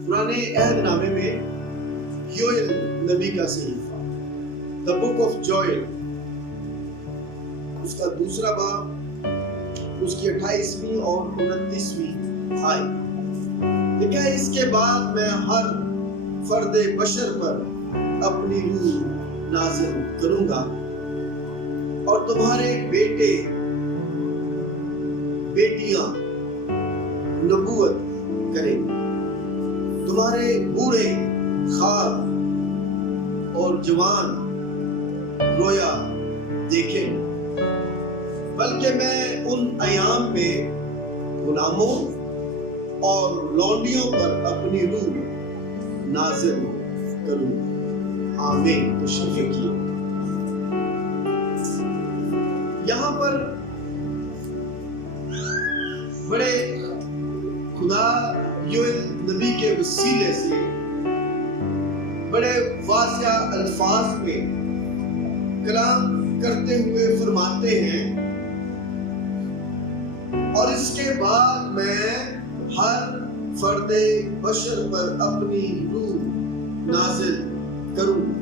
पुराने अहद नामे में योएल नबी का सहीफा, द बुक ऑफ जोएल, उसका दूसरा बाब, उसकी 28वीं और 29वीं आयत। लिखा है, इसके बाद मैं हर फर्द बशर पर अपनी रूह नाज़िल करूंगा और तुम्हारे बेटे बेटियां नबूवत करेंगे, तुम्हारे बूढ़े ख्वाब और जवान रोया देखेंगे, बल्कि मैं उन अयाम में गुलामों और लौंडियों पर अपनी रूह नाज़िल करूंगा। आमीन। तो शफीकी यहाँ पर बड़े खुदा योएल नबी के वसीले से बड़े वाज़िया अल्फाज में कलाम करते हुए फरमाते हैं, और इसके बाद मैं हर फर्दे बशर पर अपनी रूह नाज़िल करूंगा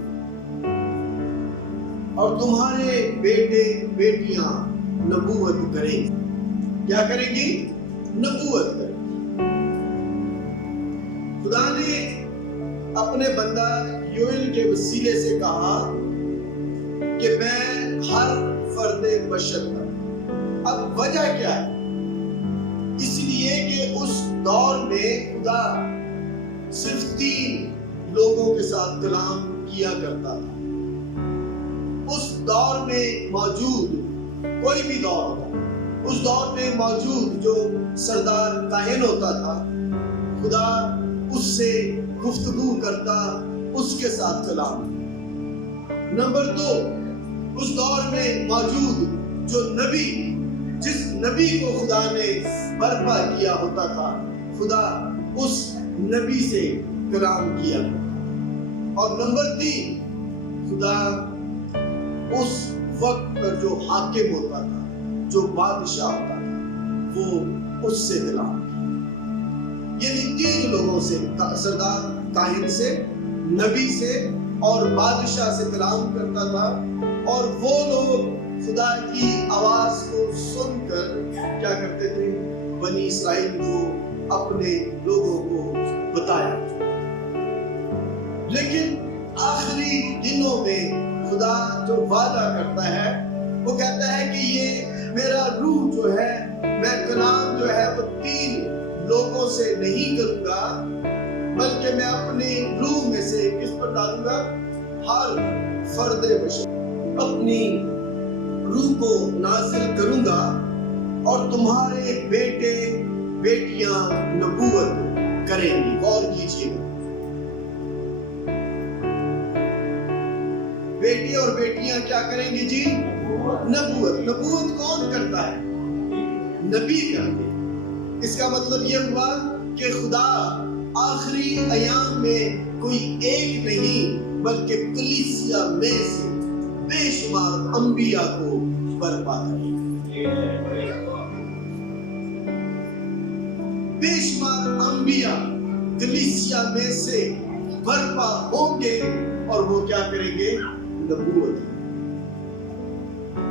और तुम्हारे बेटे बेटियां नबूवत करेंगी। क्या करेंगी? नबूवत करेंगी। खुदा ने अपने बंदा योएल के वसीले से कहा कि मैं हर फर्दे बशर पर। अब वजह क्या है? इसलिए कि उस दौर में खुदा सिर्फ 3 लोगों के साथ कलाम किया करता था। उस दौर में मौजूद, कोई भी दौर होता, उस दौर में मौजूद जो सरदार काहिन होता था, खुदा उससे गुफ्तगू करता, उसके साथ कलाम। नंबर 2, उस दौर में मौजूद जो नबी, जिस नबी को खुदा ने बर्पा किया होता था, खुदा उस नबी से कलाम किया। और नंबर 3, खुदा उस वक्त पर जो हाकिम होता था, जो बादशाह होता था, वो उससे कलाम किया। यानी 3 लोगों से, सरदार काहिन से, नबी से और बादशाह से कलाम करता था। और वो लोग खुदा की आवाज को सुनकर क्या करते थे? बनी इस्राइल को, अपने लोगों को बताया। लेकिन आखिरी दिनों में खुदा जो वादा करता है, वो कहता है कि ये मेरा रूह जो है, मैं कलाम जो है वो 3 लोगों से नहीं करूंगा, बल्कि मैं अपनी रूह में से किस पर डालूंगा? हर फर्दे बशर अपनी रूह को नाज़िल करूंगा और तुम्हारे बेटे बेटियां नबूवत करेंगी। गौर कीजिएगा, बेटी और बेटियां क्या करेंगी जी? नबूवत। नबूवत कौन करता है? नबी करते हैं। इसका मतलब यह हुआ कि खुदा आखिरी अयाम में कोई एक नहीं, बल्कि कलीसिया में से बेशुमार अंबिया को बर्पा करेगा। बेशुमार अंबिया कलीसिया में से बर्पा होंगे और वो क्या करेंगे? नबूवत।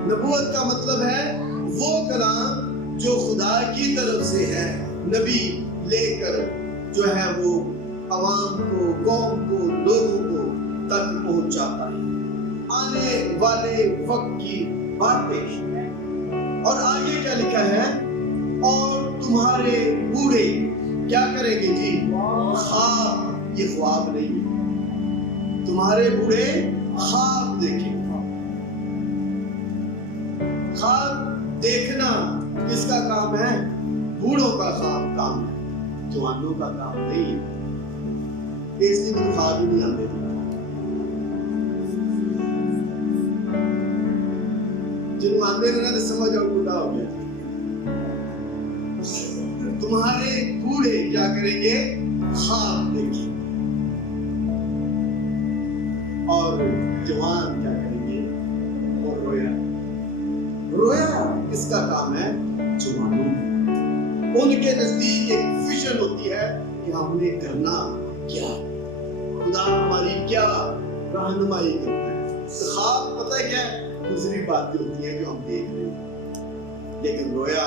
नबूवत का मतलब है वो कलाम जो खुदा की तरफ से है, नबी लेकर जो है वो अवाम को, कौम को, लोगों को तक पहुंचाता है आने वाले वक्त की बातें। और आगे क्या लिखा है? और तुम्हारे बूढ़े क्या करेंगे जी? ख्वाब। ये ख्वाब नहीं, तुम्हारे बूढ़े ख्वाब देखेंगे। ख्वाब देखना किसका काम है? बूढ़ों का काम है, जवानों का काम नहीं है। इसलिए तो ख्वाब ही नहीं आते। जिनको आते ना तो समझ और बूढ़ा हो गया। तुम्हारे बूढ़े क्या करेंगे? ख्वाब देखेंगे। और जवान क्या करेंगे? वो रोया। रोया किसका काम है? जवानों। उनके नजदीक एक विजन होती है کہ ہم نے کرنا کیا، خدا ہماری کیا رہنمائی کرتا ہے۔ خواب پتہ ہے کیا ہے، گزری باتیں ہوتی ہیں جو ہم دیکھ رہے ہیں، لیکن رویا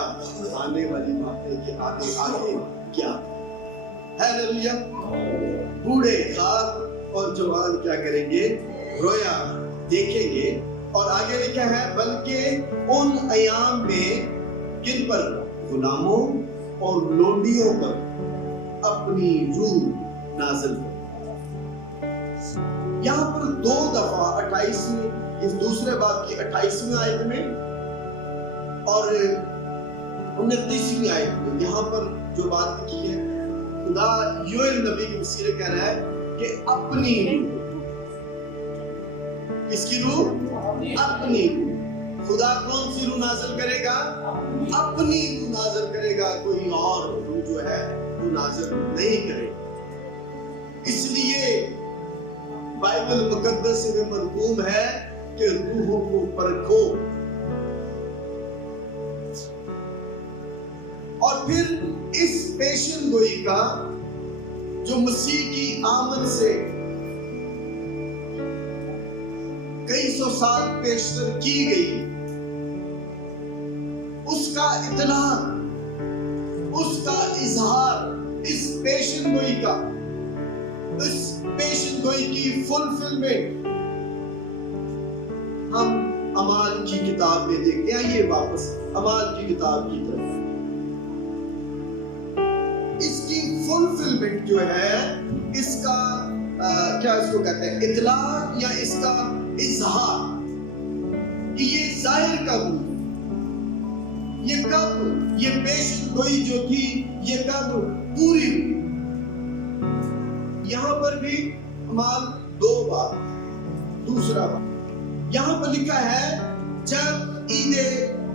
آنے والی باتیں کہ آگے آگے کیا ہے۔ ہیلیلویا۔ بوڑھے خواب اور جوان کیا کریں گے؟ رویا دیکھیں گے۔ اور آگے لکھا ہے بلکہ ان ایام میں کن پر؟ غلاموں اور لونڈیوں پر اپنی روح نازل کر۔ یہاں پر 2 دفعہ 28ویں اس دوسرے باب کی 28ویں آیت میں اور 29ویں آیت میں یہاں پر جو بات لکھی ہے، خدا یوئیل نبی کے وسیلے کہہ رہا ہے کہ اپنی روح، کس کی روح؟ اپنی روح۔ خدا کون سی روح نازل کرے گا؟ اپنی روح نازل کرے گا، کوئی اور روح جو ہے وہ نازل نہیں کرے گا۔ اس لیے بائبل مقدس میں مرغوم ہے کہ روحوں کو پرکھو۔ اور پھر اس پیشن گوئی کا جو مسیح کی آمد سے کئی سو سال پیشتر کی گئی، اس کا اطلاق، اس کا اظہار، اس پیشن گوئی کا، اس پیشن گوئی کی فلفلمنٹ ہم اعمال کی کتاب میں دیکھتے ہیں۔ آئیے واپس اعمال کی کتاب کی طرف۔ اس کی فلفلمنٹ جو ہے، اس کا کیا اس کو کہتے ہیں، اطلاق یا اس کا اظہار، کہ یہ ظاہر کب ہوئی، یہ کب، یہ پیشن گوئی جو تھی یہ کب پوری ہوئی۔ یہاں پر بھی اعمال 2 باب، دوسرا باب، یہاں پر لکھا ہے جب عید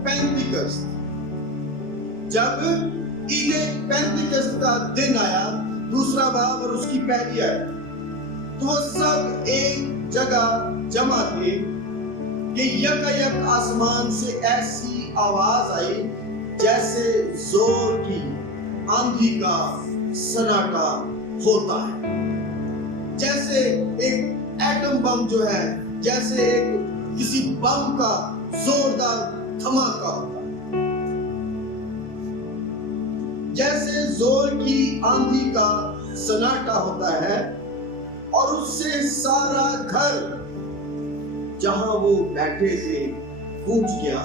پینتیکست، جب عید پینتیکست کا دن آیا، دوسرا باب اور اس کی پہلی آیت، تو وہ سب ایک جگہ جمع تھے کہ یک آسمان سے ایسی آواز آئی جیسے زور کی آندھی کا سناٹا ہوتا ہے، جیسے ایک ایٹم بم جو ہے، جیسے ایک کسی بم کا زوردار دھماکہ ہوتا ہے، جیسے زور کی آندھی کا سناٹا ہوتا ہے، اور اس سے سارا گھر جہاں وہ بیٹھے تھے گونج گیا،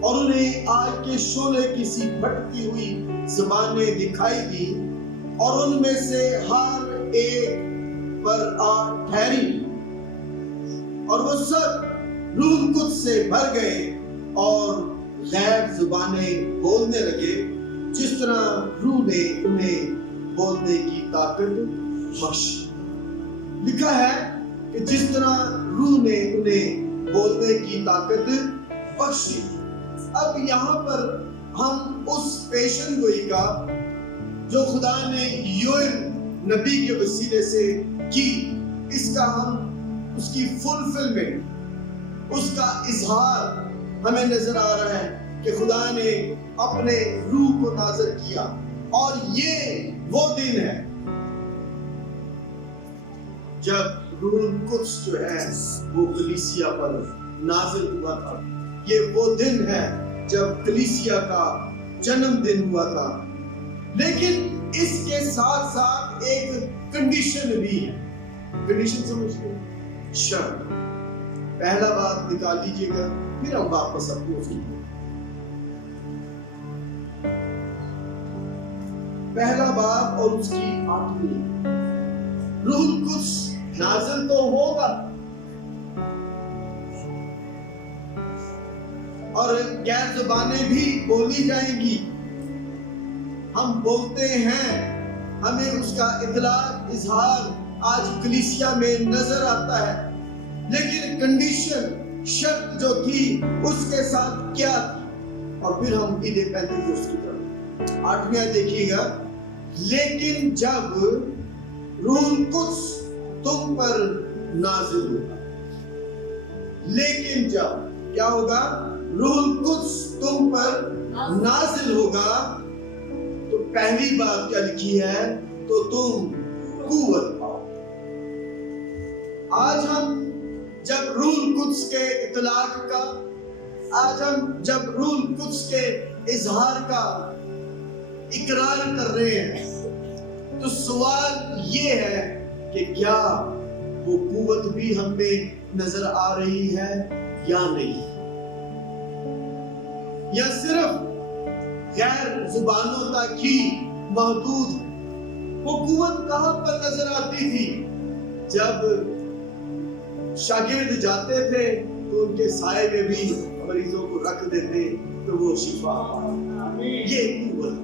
اور انہیں آگ کے شعلے کی سی بھٹکتی ہوئی زبانیں دکھائی دی، اور ان میں سے ہر ایک پر آ ٹھہری، اور وہ سب روح القدس سے بھر گئے اور غیر زبانیں بولنے لگے، جس طرح روح نے انہیں بولنے کی طاقت بخشی۔ لکھا ہے کہ جس طرح روح نے انہیں بولنے کی طاقت بخشی۔ اب یہاں پر ہم اس پیشن گوئی کا جو خدا نے یوئیل نبی کے وسیلے سے کی، اس کا ہم اس کی فلفلمنٹ، اس کا اظہار ہمیں نظر آ رہا ہے کہ خدا نے اپنے روح کو نازل کیا، اور یہ وہ دن ہے جب روح القدس جو ہے وہ کلیسیا پر نازل ہوا تھا۔ یہ وہ دن ہے جب کلیسیا کا جنم دن ہوا تھا، لیکن اس کے ساتھ ساتھ ایک کنڈیشن بھی ہے۔ کنڈیشن سمجھتے ہیں؟ شرط۔ پہلا بات نکال لیجئے گا، پھر ہم واپس اپنے اس کی پہلا باب اور اس کی 8ویں۔ روح القدس نازل تو ہوگا، اور غیر زبانیں بھی بولی جائیں گی۔ ہم بولتے ہیں، ہمیں اس کا اطلاق اظہار آج کلیسیا میں نظر آتا ہے، لیکن کنڈیشن، شرط جو تھی اس کے ساتھ کیا تھی؟ اور پھر ہم عید پینتیکوست کی طرف 8ویں دیکھیے گا۔ لیکن جب روح القدس تم پر نازل ہوگا، لیکن جب کیا ہوگا؟ روح القدس تم پر نازل ہوگا، تو پہلی بات کیا لکھی ہے؟ तो तुम कुव्वत पाओ। आज हम जब रूह कुद्स के इतलाक का, आज हम जब रूह कुद्स के इजहार का इकरार कर रहे हैं, तो सवाल ये है कि क्या वो कुव्वत भी हम पे नजर आ रही है या नहीं, या सिर्फ गैर जुबानों तक ही महदूद है। वो कुव्वत कहां पर नजर आती थी? जब शागिर्द जाते थे तो उनके साए में भी मरीजों को रख देते तो वो शिफा, ये कुव्वत।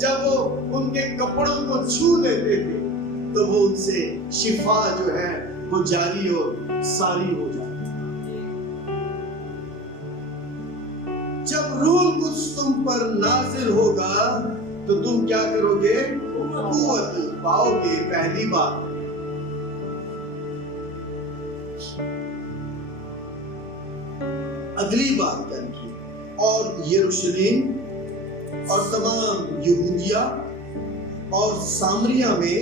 जब वो उनके कपड़ों को छू देते थे तो वो उनसे शिफा जो है वो जारी और सारी हो जाती। जब रूह कुद्स तुम पर नाजिल होगा तो तुम क्या करोगे? कुव्वत पाओगे। पहली बात। अगली बात क्या लिखी? और यरूशलेम और तमाम यहूदिया और सामरिया में,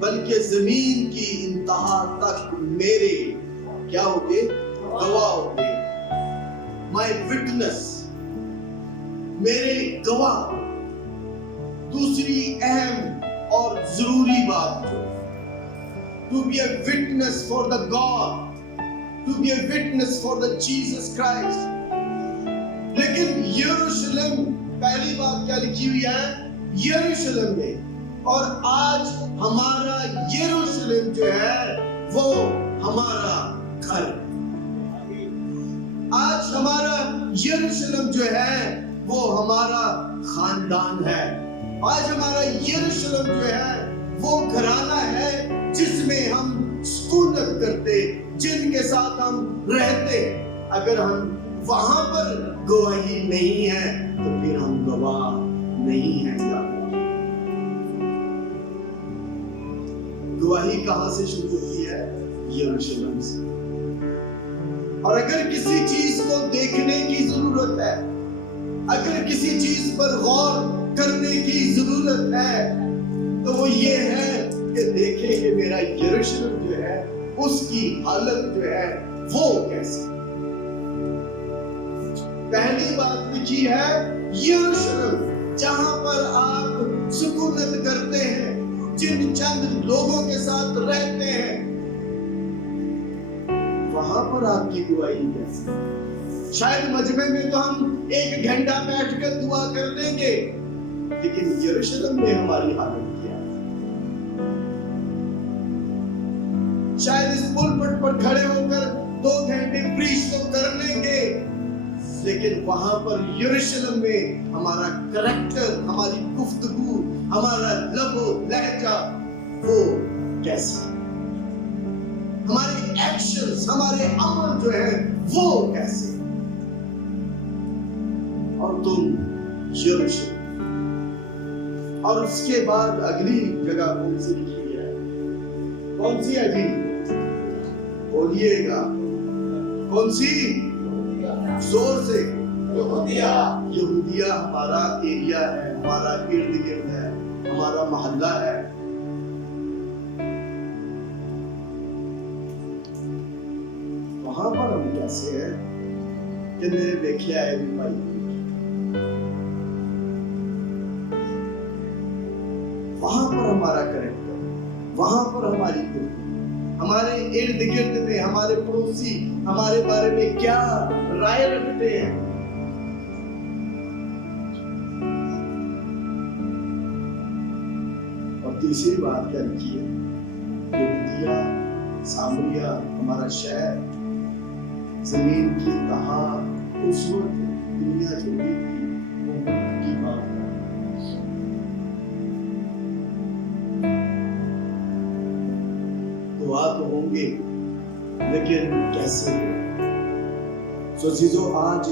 बल्कि जमीन की इंतहा तक मेरे क्या होगे? गवाह होगे। माय विटनेस, मेरे गवाह। दूसरी अहम और जरूरी बात, to be a witness for the God, to be a witness for the Jesus Christ. लेकिन यरूशलेम, पहली बात क्या लिखी हुई है? यरूशलेम में। और आज हमारा यरूशलेम जो है वो हमारा घर। आज हमारा यरूशलेम जो है वो हमारा खानदान है। आज हमारा यरूशलेम जो है वो घराना है जिसमें हम सुकूनत करते, जिनके साथ हम रहते। अगर हम वहां पर गवाही नहीं है तो फिर हम गवाह नहीं हैं। गवाही कहां से शुरू होती है? यरूशलेम से। और अगर किसी चीज को देखने की जरूरत है, अगर किसी चीज पर गौर करने की जरूरत है, तो वो ये है कि देखें कि मेरा यरूशलेम जो है उसकी हालत जो है वो कैसी। पहली बात लिखी है यरूशलेम, जहां पर आप सुकूनत करते हैं, जिन चंद लोगों के साथ रहते हैं, वहां पर आपकी गवाही कैसी? शायद मजमे में तो हम 1 घंटा बैठ कर दुआ कर लेंगे, लेकिन यरूशलेम में हमारी हालत क्या है? शायद इस पुलपट पर खड़े होकर 2 घंटे प्रीच तो कर लेंगे, लेकिन वहां पर यरूशलेम में हमारा करैक्टर, हमारी गुफ्तगू, हमारा लबो लहजा वो कैसा? हमारे एक्शंस, हमारे अमल जो है वो कैसे? और तुम यरूशलेम। और उसके बाद अगली जगह कौन सी लिखी है? कौन सी अगली? बोलिएगा, कौन सी? जोर से। यहूदिया। यहूदिया हमारा एरिया है, हमारा इर्द गिर्द है, हमारा मोहल्ला है। वहां पर हम कैसे हैं कि मेरे देखिया है भाई, वहां पर हमारा करेक्टर, वहां पर हमारी गुफ्तगू, हमारे इर्द गिर्द में हमारे पड़ोसी हमारे बारे में क्या राय रखते हैं। और तीसरी बात क्या लिखी है? यहूदिया, सामरिया, हमारा शहर, जमीन की इंतहा, उस वक्त दुनिया जो भी थी वो की बात है। दुआ तो होंगे, लेकिन कैसे? सो चीजों आज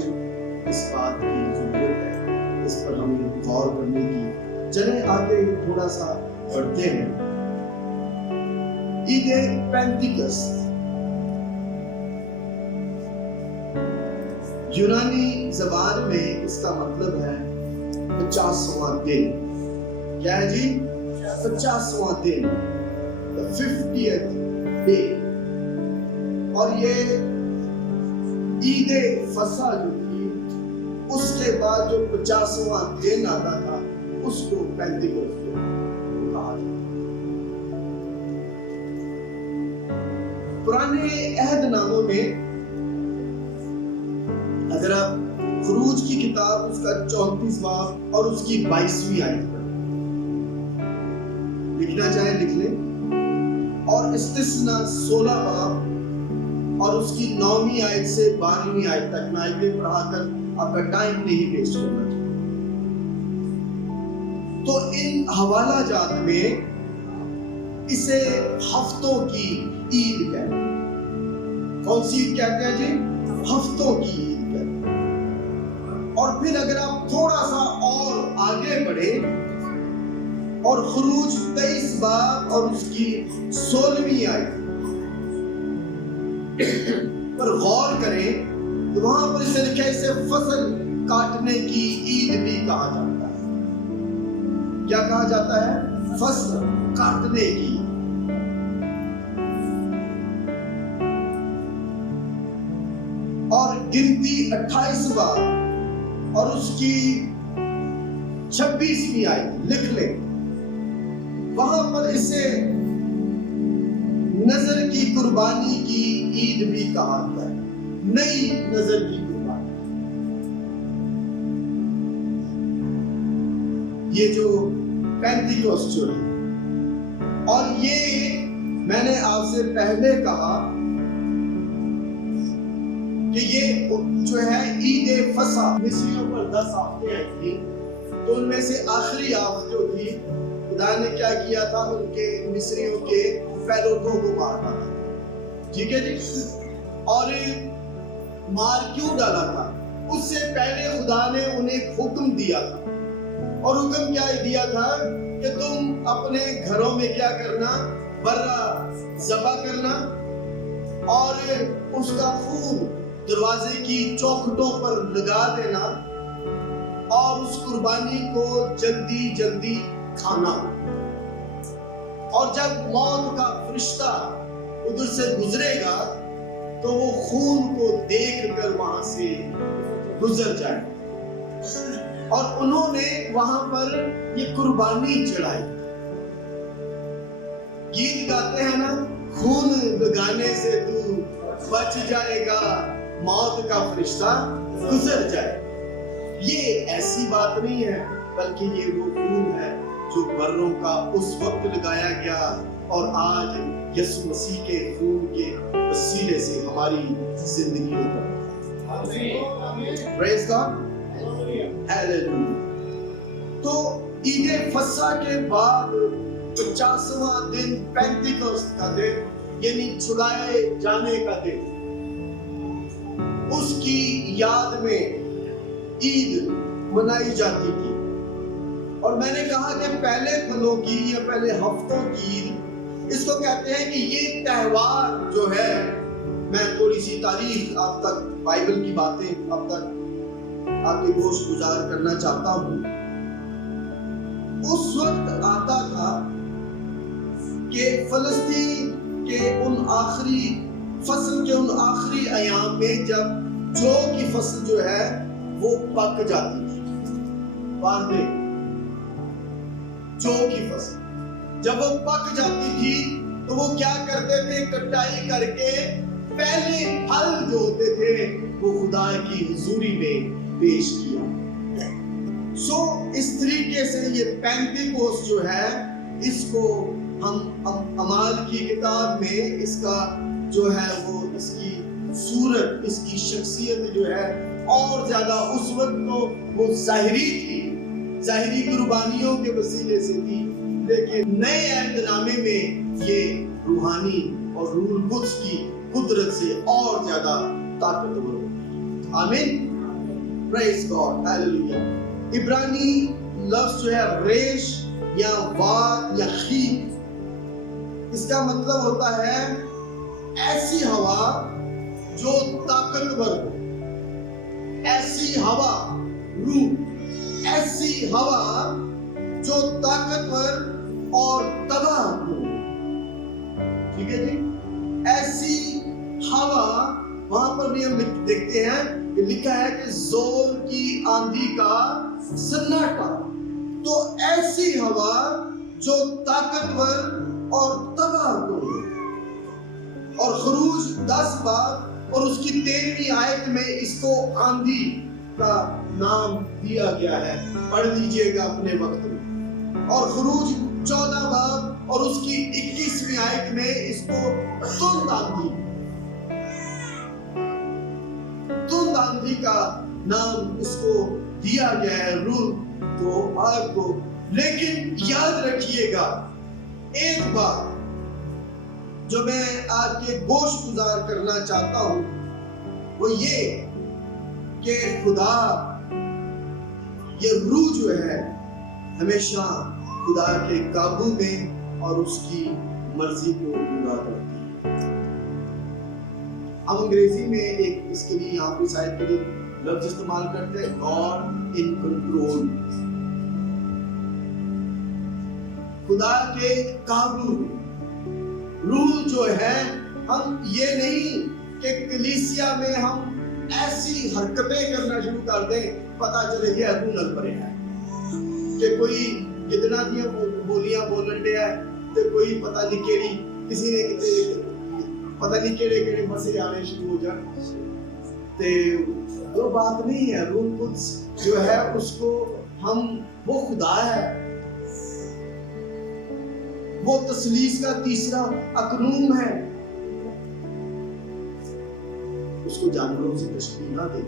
इस बात की जरूरत है, इस पर हमें गौर करने की। चले आगे थोड़ा सा बढ़ते हैं। ईदे पेंटिकस्ट, यूनानी जबान में इसका मतलब है 50वां दिन। क्या है जी? 50वां दिन, the 50th day, और ये ईद फसा जो थी, उसके बाद जो 50वां दिन आता था उसको पेंटिकोस्ट कहा जाता। पुराने अहदनामों में अगर आप खुरूज की किताब उसका 34 बाब और उसकी 22वीं आयत पर लिखना चाहे लिख लें, और इस्तिस्ना 16 बाब और उसकी 9वीं आयत से 12वीं आयत तक मैं आयतें पढ़ाकर आपका टाइम नहीं वेस्ट करना चाहिए। तो इन हवाला जात में इसे हफ्तों की ईद कहते हैं। कौन सी ईद कहते हैं जी? हफ्तों की ईद कहते हैं। और फिर अगर आप थोड़ा सा और आगे बढ़े और खुरूज 23 बाब और उसकी 16वीं आयत पर गौर करें तो वहां पर इसे लिखा है, इसे फसल काटने की ईद भी कहा जाता है। क्या कहा जाता है? फसल काटने की। और गिनती 28 बाब और उसकी 26वीं आयत लिख ले, वहां पर इसे नजर की कुर्बानी की ईद भी कहा जाता है, नई नजर की कुर्बानी। ये जो पेंटिकोस्ट जो है, और ये मैंने आपसे पहले कहा कि ये जो है ईद फसा, मिस्रियों पर 10 आफतें आई थी, तो उनमें से आखिरी आफत जो थी, खुदा ने क्या किया था? उनके मिस्रियों के पैरों को मारना था। ठीक है जी? और मार क्यों डाला था? उससे पहले खुदा ने उन्हें हुक्म दिया था, और हुक्म क्या दिया था कि तुम अपने घरों में क्या करना? बर्रा ज़बा करना और उसका खून दरवाजे की चौखटों पर लगा देना और उस कुर्बानी को जल्दी जल्दी खाना। और जब मौत का फरिश्ता उधर से गुजरेगा तो वो खून को देखकर वहां से गुजर जाए। और उन्होंने वहां पर ये कुर्बानी चढ़ाई। गीत गाते हैं ना, खून लगाने से तू बच जाएगा, मौत का फरिश्ता गुजर जाए। ये ऐसी बात नहीं है, बल्कि ये वो खून है जो बर्रों का उस वक्त लगाया गया, और आज यीशु मसीह के खून के वसीले से हमारी जिंदगियों पर। Praise God, hallelujah. तो ईद फसह के बाद 50वां दिन पेंटिकोस्ट का दिन, यानी छुड़ाए जाने का दिन, उसकी याद में ईद मनाई जाती थी। और मैंने कहा कि पहले फलों की या पहले हफ्तों की ईद, इसको कहते हैं कि ये त्योहार जो है, मैं थोड़ी सी तारीख आप तक, बाइबल की बातें अब तक आपके गोश गुजार करना चाहता हूँ। उस वक्त आता था कि फलस्तीन के उन आखिरी फसल के उन आखिरी अयाम में जब जौ की फसल जो है वो पक जाती थी। वादे जौ की फसल जब वो पक जाती थी तो वो क्या करते थे? कटाई करके पहले फल जो होते थे वो खुदा की हुजूरी में पेश किया। इस तरीके से ये पेंटिकोस्ट जो है, इसको हम अमाल की किताब में इसका जो है वो इसकी सूरत, इसकी शख्सियत जो है और ज्यादा उस वक्त तो वो ज़ाहिरी थी, ज़ाहिरी कुर्बानियों के वसीले से थी, लेकिन नए अहदनामे में ये रूहानी और रूल कुद्स की कुदरत से और ज्यादा ताकतवर होगी। आमीन, प्रेज़ गॉड, हालेलुया। इब्रानी लफ्ज जो है रेश या वाद या खीत, इसका मतलब होता है ऐसी हवा जो ताकतवर हो, ऐसी हवा, रूह, ऐसी हवा जो ताकतवर اور تباہ کروں. ٹھیک ہے جی. ایسی ہوا وہاں پر بھی ہم دیکھتے ہیں کہ لکھا ہے کہ زور کی آندھی کا سناٹا. تو ایسی ہوا جو طاقتور اور تباہ کرے. اور خروج 10 باب اور اس کی 13ویں آیت میں اس کو آندھی کا نام دیا گیا ہے. پڑھ لیجئے گا اپنے وقت میں. اور خروج 14 باب اور اس کی 21ویں آیت میں اس کو تند آندھی کا نام اس کو دیا گیا ہے. روح کو، آگ کو. لیکن یاد رکھیے گا ایک بات جو میں آج کے گوش گزار کرنا چاہتا ہوں، وہ یہ کہ خدا، یہ روح جو ہے ہمیشہ خدا کے قابو میں اور اس کی مرضی کو پورا کرتی ہے. ہم انگریزی میں ایک اس کے لیے یہاں پر شاید کے لیے لفظ استعمال کرتے ہیں گاڈ ان کنٹرول. خدا کے قابو میں. روح جو ہے، ہم یہ نہیں کہ کلیسیا میں ہم ایسی حرکتیں کرنا شروع کر دیں پتا چلے گیا روح نل پڑے ہے کہ کوئی کتنا دیا بولیاں بولن دیا ہے تو کوئی پتہ نہیں کیڑی کسی نے پتہ نہیں کیڑے مسئلے آنے شروع ہو جائیں. تو بات نہیں ہے. روح قدس جو ہے اس کو وہ خدا ہے، وہ تثلیث کا تیسرا اقنوم ہے. اس کو جانوروں سے تشبیہ نہ دے.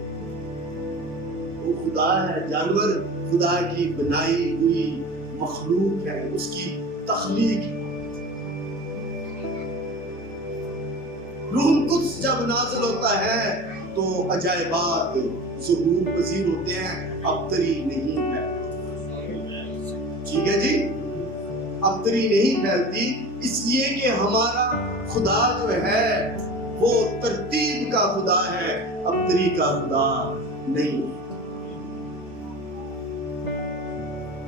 وہ خدا ہے. جانور خدا کی بنائی ہوئی مخلوق ہے، اس کی تخلیق. روح القدس جب نازل ہوتا ہے تو عجائبات ظہور پذیر ہوتے ہیں. ابتری نہیں ہے. ٹھیک ہے جی. ابتری نہیں پھیلتی، اس لیے کہ ہمارا خدا جو ہے وہ ترتیب کا خدا ہے، ابتری کا خدا نہیں.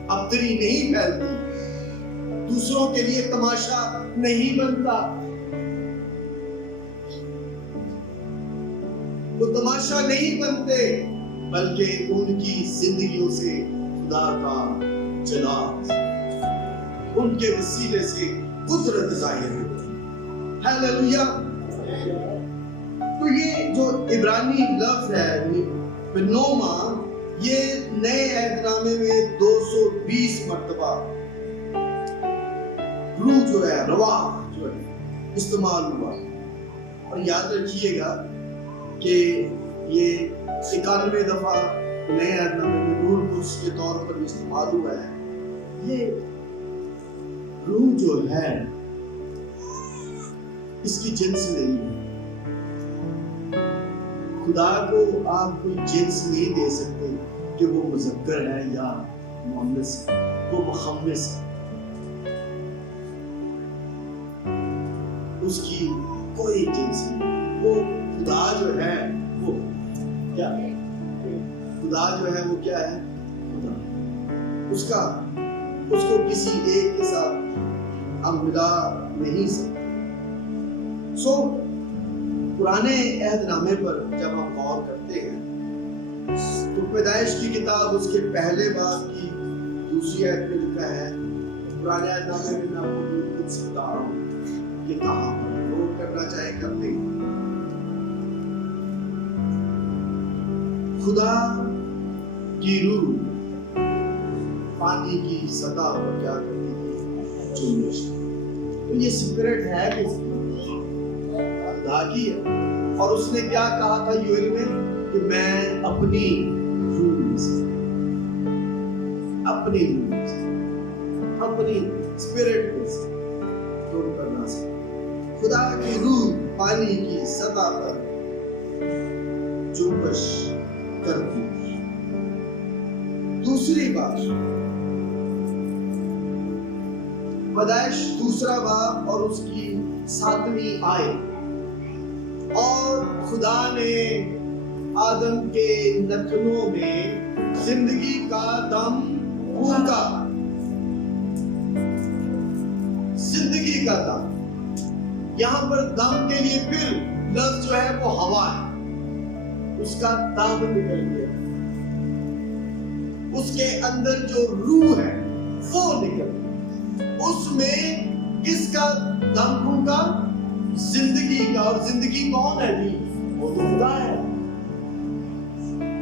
ابتری نہیں پھیلتی، دوسروں کے لیے تماشا نہیں بنتا. وہ تماشا نہیں بنتے بلکہ ان کی زندگیوں سے خدا کا جلال، ان کے وسیلے سے قدرت ظاہر ہوتی. ہیلیلویا. تو یہ جو عبرانی لفظ ہے پنوما، یہ نئے عہد نامے میں 220 مرتبہ روح جو ہے، رواح جو ہے استعمال ہوا. اور یاد رکھیے گا کہ یہ 91 دفعہ نئے عہد نامے میں روح القدس کے طور پر استعمال ہوا ہے. یہ روح جو ہے اس کی جنس نہیں ہے. خدا کو آپ کوئی جنس نہیں دے سکتے کہ وہ مذکر ہے یا مؤنث ہے، وہ مخمس ہے. اس کی کوئی جنس نہیں. وہ خدا جو ہے وہ کیا ہے؟ خدا جو ہے وہ کیا ہے؟ خدا. اس کو کسی ایک کے ساتھ ہم ملا نہیں سکتے. پرانے عہد نامے پر جب ہم غور کرتے ہیں تو پیدائش کی کتاب اس کے پہلے باب کی 2 آیت میں لکھا ہے. پرانے عہد نامے میں آپ کو کچھ بتا رہا ہوں کہ کہاں وہ کرنا چاہے کرتے ہیں. خدا کی روح پانی کی سطح پر کیا کرتی ہے؟ جنبش. تو یہ سپرٹ ہے کس کی؟ خدا کی ہے. اور اس نے کیا کہا تھا یوئیل میں کہ میں اپنی روح سے، اپنی روح سے، اپنی سپرٹ میں سے جوڑ کرنا سے. خدا کی روح پانی کی سطح پر جنبش کرتی ہے. دوسری بات، پیدائش 2 باب اور اس کی 7ویں آیت. اور خدا نے آدم کے نتنوں میں زندگی کا دم پھونکا. जिंदगी का दम। यहाँ पर दम के लिए फिर लफ्ज जो है वो हवा है, उसका दम निकल गया, उसके अंदर जो रूह है वो निकल गया। उसमें किसका दम फूंका? जिंदगी का। और जिंदगी कौन है जी? वो तो खुदा है।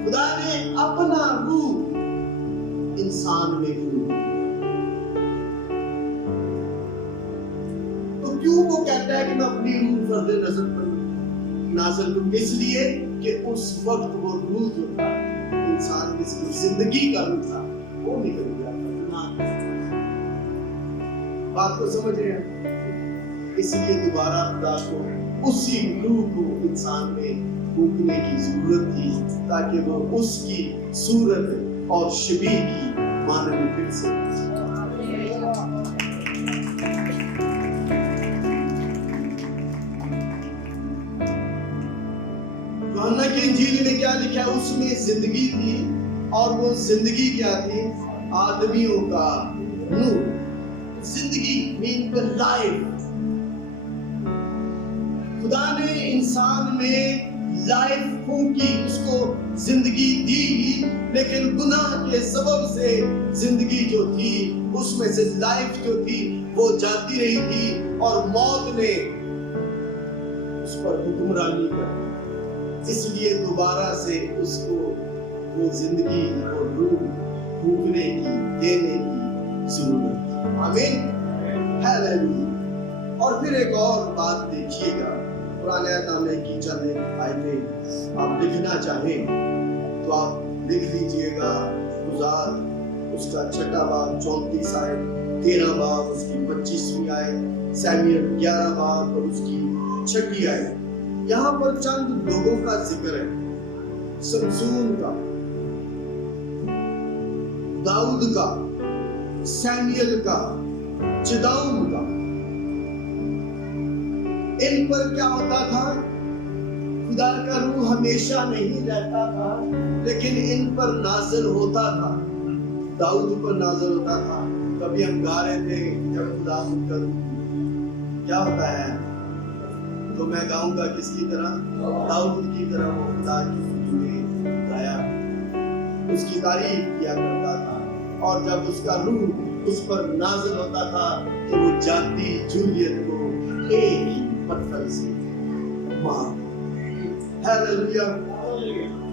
खुदा ने अपना रूह इंसान में फूंका। तो क्यों वो कहता है कि मैं अपनी रूह फर्दे नजर पर नाज़िल करूं? इसलिए कि उस वक्त वो रूह जो था इंसान में से जिंदगी का रूह था वो निकल गया। बात को समझ रहे हैं? इसलिए दोबारा खुदा को उसी रूह को इंसान में फूंकने की जरूरत थी, ताकि वो उसकी सूरत और शबीह की मानव फिर से। यूहन्ना की इंजील में क्या लिखा है? उसमें जिंदगी थी, और वो जिंदगी क्या थी? आदमियों का नूर। जिंदगी मीन द लाइफ। खुदा ने इंसान में लाइफ फूंकी, उसको जिंदगी दी, लेकिन गुनाह के सबब से जिंदगी जो थी उसमें से लाइफ जो थी वो जाती रही थी, और मौत ने उस पर हुक्मरानी कर। इसलिए दोबारा से उसको वो जिंदगी और रूह फूंकने की, देने की जरूरत है। आमीन, हालेलुया। और फिर एक और बात देखिएगा, पुराने नामे की चंद आयतें आप लिखना चाहें तो आप लिख लीजिएगा। गुजार उसका 6वां बाब 34 आयत, 13वां बाब उसकी 25वीं आयत, सैमुएल 11 बाब और उसकी 6वीं आयत। यहाँ पर चंद लोगों का जिक्र है, समसून का, दाऊद का, सैमुएल का, चिदाउन का। इन पर क्या होता था? खुदा का रूह हमेशा नहीं रहता था, लेकिन इन पर नाज़िल होता था। दाऊद पर नाज़िल होता था। कभी हम गा रहे थे, जब खुदा का रूह क्या होता है, तो मैं गाऊंगा किसकी तरह? दाऊद की तरह। वो खुदा की स्तुति में गाया, उसकी तारीफ किया करता था। और जब उसका रूह उस पर नाज़िल होता था तो वो जाती जूलियत को एक ही पत्थर से मार। हालेलुया।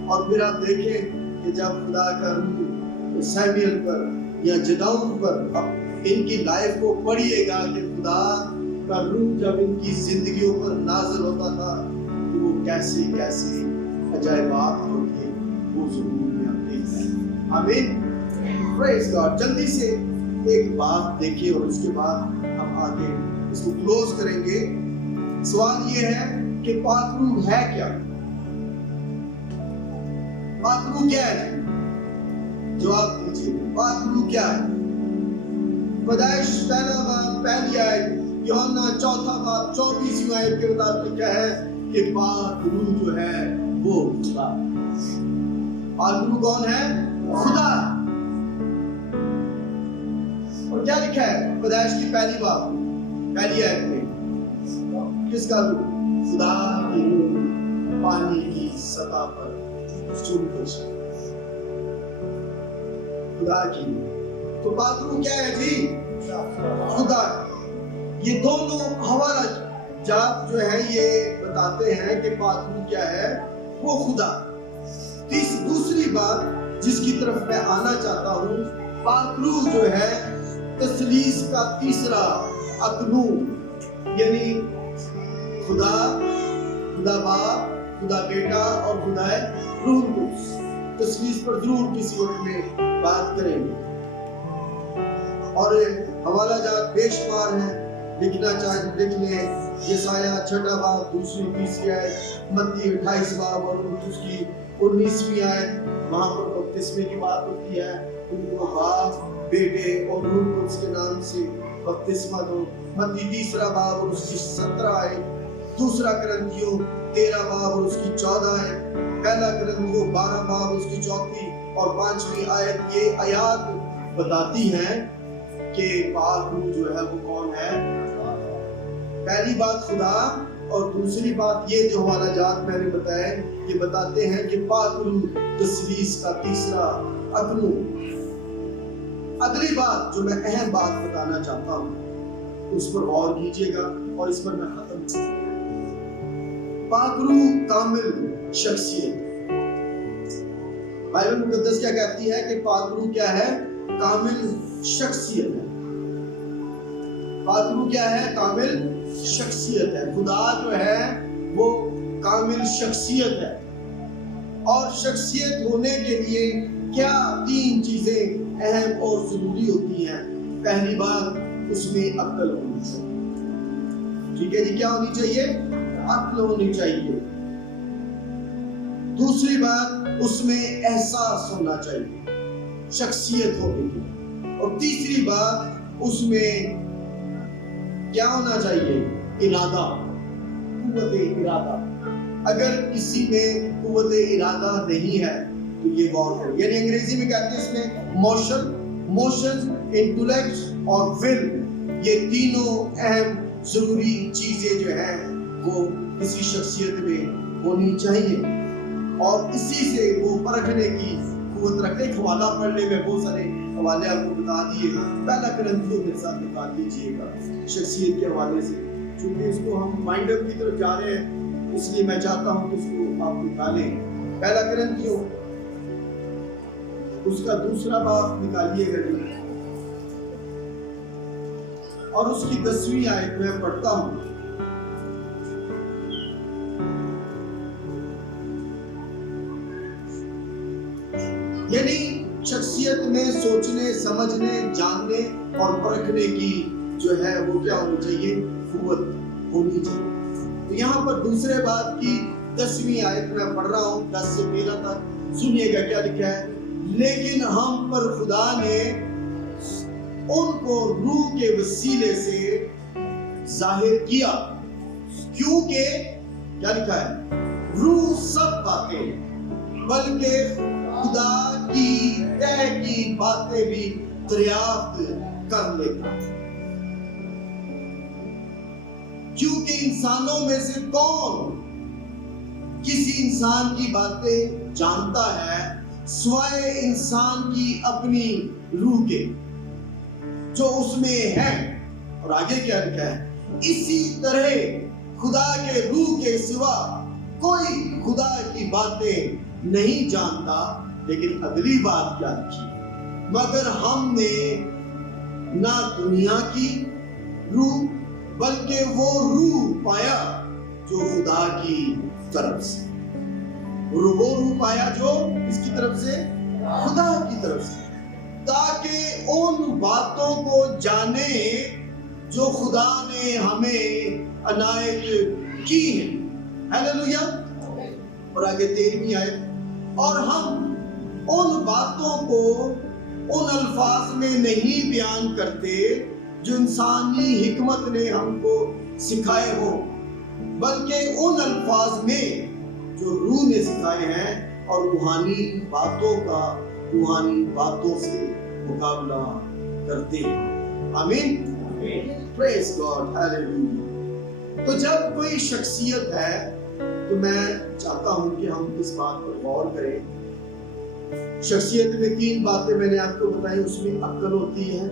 और फिर आप देखें कि जब खुदा का रूह सैमुएल पर या जदाऊद पर, इनकी लाइफ को पढ़िएगा कि खुदा का रूह जब इनकी जिंदगियों पर नाज़िल होता था तो वो कैसे कैसे अजायबात होते वो ज़रूर में आप देख रहे हैं। आमीन, प्रेज़ गॉड। जल्दी से एक बात देखिए और उसके बाद हम आगे इसको क्लोज करेंगे। सवाल ये है कि पाक रूह है क्या? पाक रूह क्या है? जवाब दीजिए, पाक रूह क्या है? पैदाइश 1 बाब 1 आयत, यूहन्ना 4 बाब 24 आयत के मुताबिक क्या है कि पाक रूह जो है वो खुदा। पाक रूह कौन है? खुदा। और क्या लिखा है पैदाइश की 1 बाब 1 आयत में? किसका रूह? खुदा की रूह पानी की सतह पर चुनकर खुदा की। तो पाक रूह क्या है जी? खुदा। ये दोनों हवाला जात जो है ये बताते हैं कि पाक रूह क्या है? वो खुदा। दूसरी बात जिसकी तरफ मैं आना चाहता हूँ, पाक रूह जो है तसलीस का तीसरा अकनू, यानी खुदा, खुदा बाप, खुदा बेटा और खुदा रूह कुद्स। तसलीस पर जरूर किसी वक्त में बात करेंगे। और हवाला जात बेशुमार है, लिखना चाहे लिख लें। यशायाह 6 बाब 2-3 आयत, मत्ती 28 बाब और उसकी 19वीं आयत, वहां पर बपतिस्मे की बात होती है। उनको बाप, बेटे और रूह कुद्स के नाम से बपतिस्मा दो। मत्ती 3 बाब और उसकी 17 आयत, 2 कुरिन्थियों 13 बाब और उसकी 14 आयत, 1 कुरिन्थियों 12 बाब उसकी 4 और 5वीं आयत। ये आयत बताती हैं कि पाक रूह जो है वो कौन है? پہلی بات خدا اور دوسری بات یہ جو حوالہ جات میں نے بتایا یہ بتاتے ہیں کہ پاک روح تثلیث کا تیسرا اکنو۔ اگلی بات جو میں اہم بات بتانا چاہتا ہوں اس پر غور کیجیے گا اور اس پر میں ختم کروں گا۔ پاک روح کامل شخصیت۔ بائبل مقدس کیا کہتی ہے کہ پاک روح کیا ہے؟ کامل شخصیت ہے۔ پاک روح کیا ہے؟ کامل شخصیت ہے۔ خدا جو ہے وہ کامل شخصیت ہے، اور شخصیت ہونے کے لیے کیا تین چیزیں اہم اور ضروری ہوتی ہیں۔ پہلی بات اس میں عقل ہونی چاہیے۔ ٹھیک ہے جی، کیا ہونی چاہیے؟ عقل ہونی چاہیے۔ دوسری بات اس میں احساس ہونا چاہیے شخصیت ہونے کی، اور تیسری بات اس میں کیا ہونا چاہیے؟ ارادہ، قوت ارادہ۔ اگر کسی میں قوت ارادہ نہیں ہے تو یہ غور کرو، یعنی انگریزی میں کہتے ہیں اس میں موشن، انٹلیکٹ اور ول، یہ تینوں اہم ضروری چیزیں جو ہیں وہ کسی شخصیت میں ہونی چاہیے، اور اسی سے وہ پرکھنے کی قوت رکھتے۔ ایک حوالہ پڑھنے میں بہت سارے حوالے آپ کو بتا دیے، پہلا کرنتھیوں کے ساتھ نکال دیجیے گا شخصیت کے حوالے سے، چونکہ اس کو ہم مائنڈ اپ کی طرف جا رہے ہیں اس لیے میں چاہتا ہوں کہ اس کو آپ نکالیں۔ پہلا کرنتھیوں اس کا دوسرا باب نکالیے گا اور اس کی 10ویں آیت میں پڑھتا ہوں۔ یعنی شخصیت میں سوچنے، سمجھنے، جاننے اور پرکھنے کی جو ہے وہ کیا ہونی چاہیے؟ قوت ہونی چاہیے۔ تو یہاں پر دوسرے بات کی 10ویں آیت میں پڑھ رہا ہوں 10 سے 13 تک، سنیے گا کیا لکھا ہے۔ لیکن ہم پر خدا نے ان کو روح کے وسیلے سے ظاہر کیا، کیونکہ کیا لکھا ہے؟ روح سب باتیں بلکہ خدا کی طے کی باتیں بھی دریافت کر لیتا، کیونکہ انسانوں میں سے کون کسی انسان کی باتیں جانتا ہے سوائے انسان کی اپنی روح کے جو اس میں ہے۔ اور آگے کیا لکھا ہے؟ اسی طرح خدا کے روح کے سوا کوئی خدا کی باتیں نہیں جانتا۔ لیکن اگلی بات کیا لکھی؟ مگر ہم نے نہ دنیا کی روح بلکہ وہ روح پایا جو خدا کی طرف سے، وہ روح پایا جو اس کی طرف سے؟ خدا کی طرف سے، تاکہ ان باتوں کو جانے جو خدا نے ہمیں عنایت کی ہیں۔ ہیلیلویا۔ اور آگے 13ویں آیت، اور ہم ان باتوں کو ان الفاظ میں نہیں بیان کرتے جو انسانی حکمت نے ہم کو سکھائے ہو، بلکہ ان الفاظ میں جو روح نے سکھائے ہیں، اور روحانی باتوں کا روحانی باتوں سے مقابلہ کرتے ہیں۔ آمین۔ پریز گاڈ، ہیلیلویا۔ تو جب کوئی شخصیت ہے تو میں چاہتا ہوں کہ ہم اس بات پر غور کریں۔ شخصیت میں 3 باتیں میں نے آپ کو بتائی، اس میں عقل ہوتی ہے،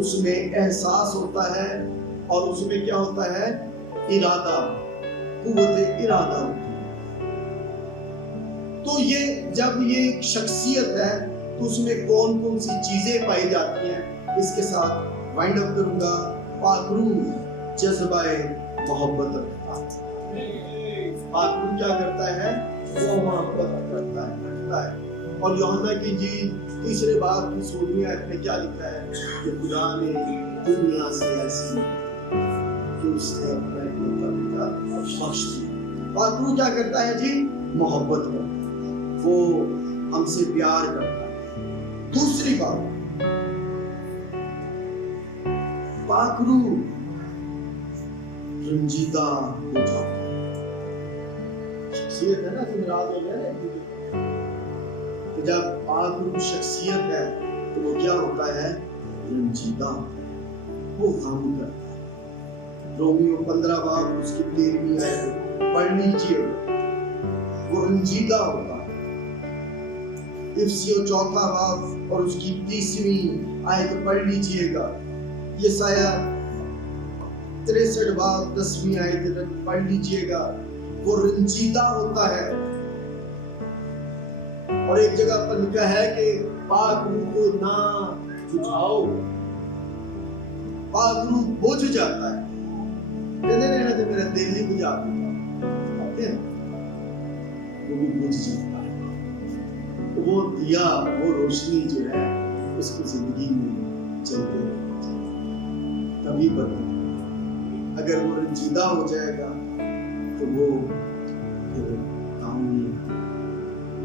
اس میں احساس ہوتا ہے، اور اس میں کیا ہوتا ہے؟ ارادہ، قوت ارادہ ہوتی ہے۔ تو یہ جب یہ شخصیت ہے تو اس میں کون کون سی چیزیں پائی جاتی ہیں، اس کے ساتھ وائنڈ اپ کروں گا۔ پاک روح جذبہ محبت رکھتا ہے۔ پاک روح کیا کرتا ہے؟ وہ محبت رکھتا ہے۔ اور یوحنا کی انجیل 3 باب کی 16ویں آیت میں کیا لکھا ہے؟ کہ خدا نے دنیا سے ایسی کہ اس نے اپنا بیٹا بخش دیا۔ پاک روح کیا کرتا ہے جی؟ محبت کرتا ہے، وہ ہم سے پیار کرتا ہے۔ دوسری بات، پاک روح رنجیدہ ہو جاتا ہے۔ شخصیت ہے نا، جمعرات ہو گیا نا، جب پاک روح شخصیت ہے تو وہ کیا ہوتا ہے؟ رنجیدہ، وہ غم کرتا ہے، رومیو 15 باب اس کی 13ویں آیت پڑھ لیجیے، وہ رنجیدہ ہوتا ہے۔ افسیوں 4 باب اور اس کی 30ویں آیت پڑھ لیجیے گا۔ یسایہ 63 باب 10ویں آیت پڑھ لیجیے گا، وہ رنجیدہ ہوتا ہے۔ اور ایک جگہ پر لکھا ہے کہ پاک روح کو نہ بجھاؤ، پاک روح بجھ جاتا ہے، کہنے رہنا کہ میرا دل نہیں بجھا دیتا، وہ بھی بجھ جاتا ہے۔ وہ دیا، وہ روشنی جو ہے اس کی زندگی میں چلتے رہتی ہے، تبھی بدلتا۔ اگر وہ رنجیدہ ہو جائے گا تو وہ کام نہیں،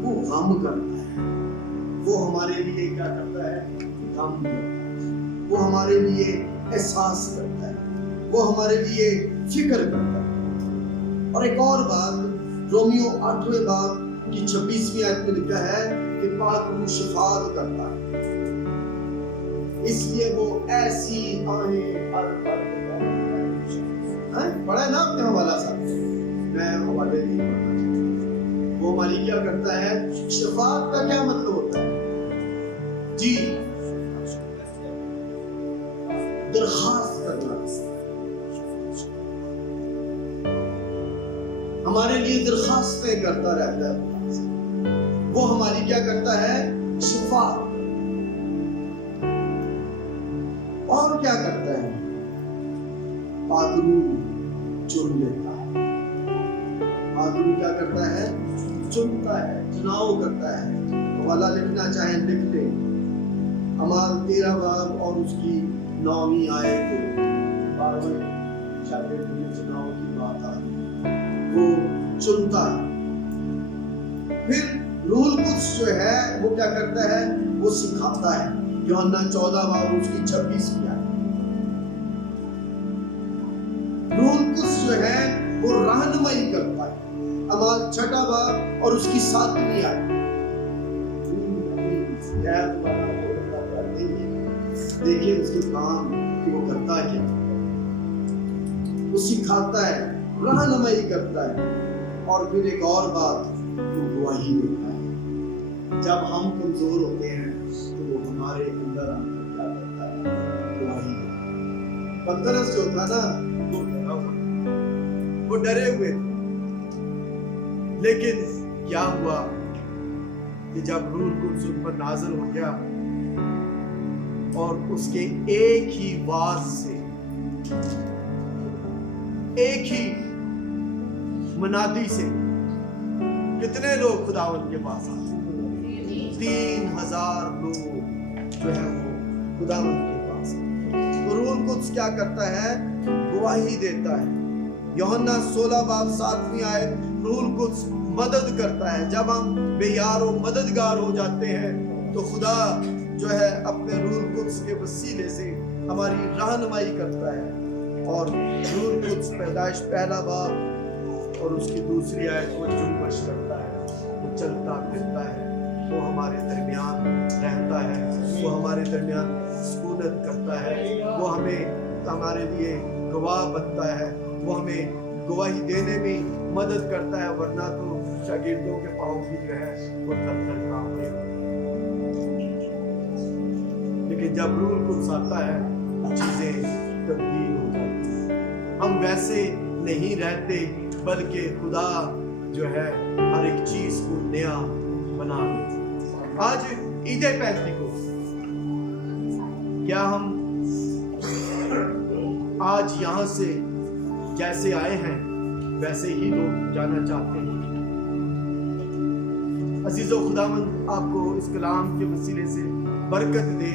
وہ غم کرتا ہے، وہ ہمارے لیے کیا کرتا ہے؟ غم کرتا ہے، وہ ہمارے لیے احساس کرتا ہے، وہ ہمارے لیے فکر کرتا ہے۔ اور ایک اور بات، رومیو 8ویں باب کی 26ویں آیت میں لکھا ہے کہ پاک روح شفاعت کرتا ہے، اس لیے وہ ایسی آہیں پڑھا ہے نا آپ نے حوالہ صاحب، میں حوالے نہیں پڑھنا چاہتا۔ وہ ہماری کیا کرتا ہے؟ شفاعت کا کیا مطلب ہوتا ہے؟ جی، درخواست کرنا، ہمارے لیے درخواستیں کرتا رہتا ہے، وہ ہماری کیا کرتا ہے؟ شفاعت۔ اور کیا کرتا ہے؟ پاک روح چن لیتا ہے، پاک روح کیا کرتا ہے؟ چنتا ہے، چناؤ کرتا ہے۔ حوالہ لکھنا چاہیں لکھ لیں، اعمال 13 باب اور اس کی 9ویں آیت کو، 12ویں شاگرد کے چناؤ کی بات آئی، وہ چنتا ہے۔ پھر روح القدس جو ہے وہ کیا کرتا ہے؟ وہ سکھاتا ہے۔ یوحنا 14 باب اس کی 26ویں آیت، روح القدس جو ہے وہ رہنمائی کرتا ہے۔ اعمال 6 باب اور اس کی 7ویں آیت، دیکھیے اس کے کام کہ وہ کرتا کیا، وہ سکھاتا ہے، رہنمائی کرتا ہے۔ اور پھر ایک اور بات، وہ گواہی دیتا ہے۔ جب ہم کمزور ہوتے ہیں تو وہ ہمارے اندر کیا کرتا ہے؟ گواہی دیتا ہے۔ پترس جو تھا نا وہ ڈرے ہوئے تھے، لیکن کیا ہوا کہ جب روح القدس ان پر نازل ہو گیا اور اس کے ایک ہی واز سے، ایک ہی منادی سے کتنے لوگ خداوند کے پاس آتے؟ 3000 لوگ جو ہے وہ خداوند کے پاس آتے۔ تو روح القدس کیا کرتا ہے؟ گواہی دیتا ہے۔ یوحنا 16 باب 7ویں آیت، روح القدس مدد کرتا ہے۔ جب ہم بے یار و مددگار ہو جاتے ہیں تو خدا جو ہے اپنے روح القدس کے وسیلے سے ہماری رہنمائی کرتا ہے۔ اور روح القدس پیدائش 1 باب اور اس کی 2 آیت وہ جنبش کرتا ہے، وہ چلتا پھرتا ہے، وہ ہمارے درمیان رہتا ہے، وہ ہمارے درمیان سکونت کرتا ہے، وہ ہمیں ہمارے لیے گواہ بنتا ہے، وہ ہمیں گواہی دینے میں مدد کرتا ہے، ورنہ تو شاگردوں کے پاؤں بھی جو ہے وہ تھر تھر کام رہے ہوتے ہیں۔ لیکن جب روح القدس آتا ہے چیزیں تبدیل ہو جاتی ہیں، ہم ویسے نہیں رہتے بلکہ خدا جو ہے ہر ایک چیز کو نیا بنا دیتا۔ آج عید پینتیکوست، کیا ہم آج یہاں سے جیسے آئے ہیں ویسے ہی لوگ جانا چاہتے ہیں؟ عزیزو، خداوند آپ کو اس کلام کے وسیلے سے برکت دے۔